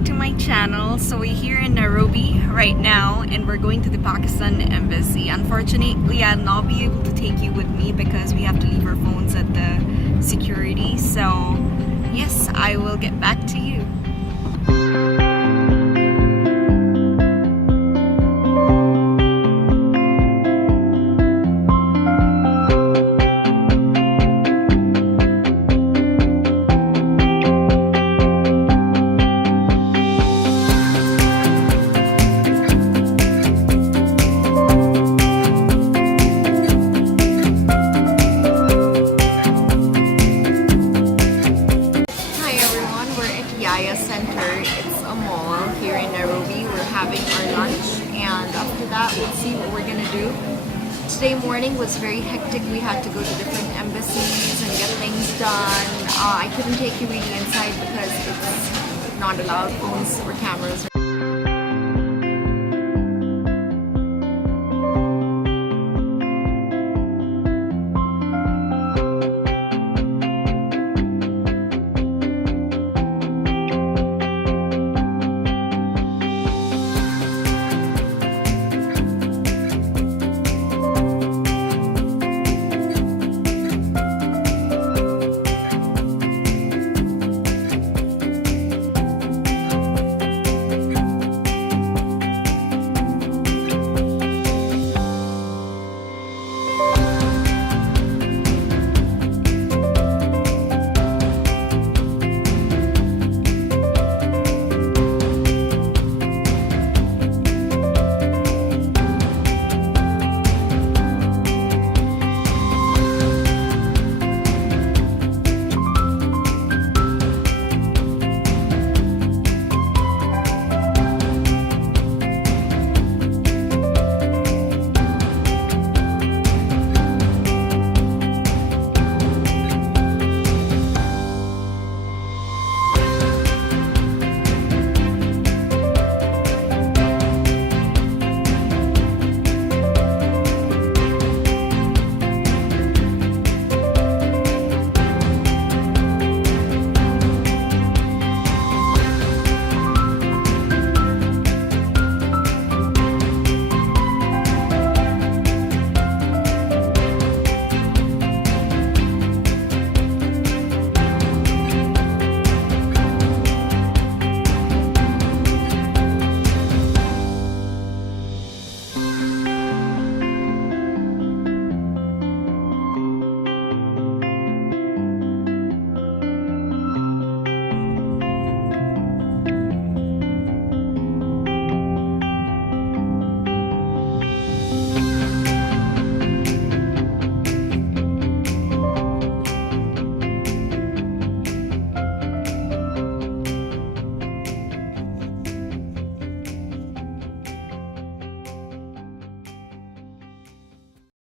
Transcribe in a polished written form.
back to my channel. So we're here in Nairobi right now and we're going to the Pakistan embassy. Unfortunately, I'll not be able to take you with me because we have to leave our phones at the security. So yes, I will get back to you. Center. It's a mall here in Nairobi. We're having our lunch and after that we'll see what we're gonna do. Today morning was very hectic. We had to go to different embassies and get things done. I couldn't take you really inside because it's not allowed, phones or cameras.